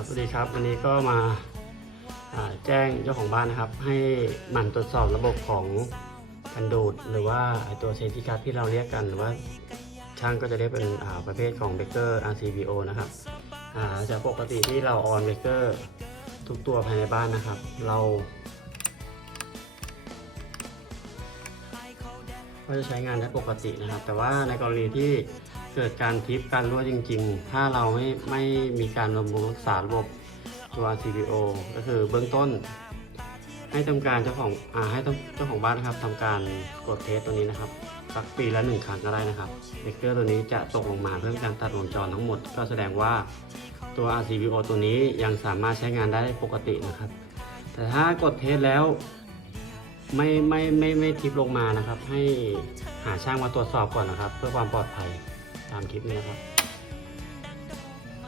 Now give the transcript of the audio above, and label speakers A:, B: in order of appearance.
A: ครับสวัสดีครับ วันนี้ก็มาาแจ้งเจ้าของบ้านนะครับ ให้หมั่นตรวจสอบระบบของกันดูด หรือว่าไอตัวเซนติการที่เราเรียกกันหรือว่าช่างก็จะเรียกเป็นประเภทของเบเกอร์ RCBO นะครับอาจากปกติที่เราออนเบเกอร์ทุกตัวภายในบ้านนะครับ เราก็จะใช้งานได้ปกตินะครับ แต่ว่าในกรณีที่ เกิดการทิปการรั่วจริง ๆ ถ้าเราไม่ไม่มีการบำรุงรักษาระบบตัว CPO ก็คือเบื้องต้น ให้ทำการเจ้าของอ่าให้เจ้าของบ้านนะครับทำการกดเทสตัวนี้นะครับสักปีละหนึ่งครั้งก็ได้นะครับเบเกอร์ตัวนี้จะตกลงมาเพื่อการตัดวงจรทั้งหมด ก็แสดงว่าตัว RCBO ตัวนี้ยังสามารถใช้งานได้ปกตินะครับ แต่ถ้ากดเทสแล้วไม่ไม่ไม่ไม่ทิปลงมานะครับ ให้หาช่างมาตรวจสอบก่อนนะครับ เพื่อความปลอดภัย ตามคลิปนี้นะครับ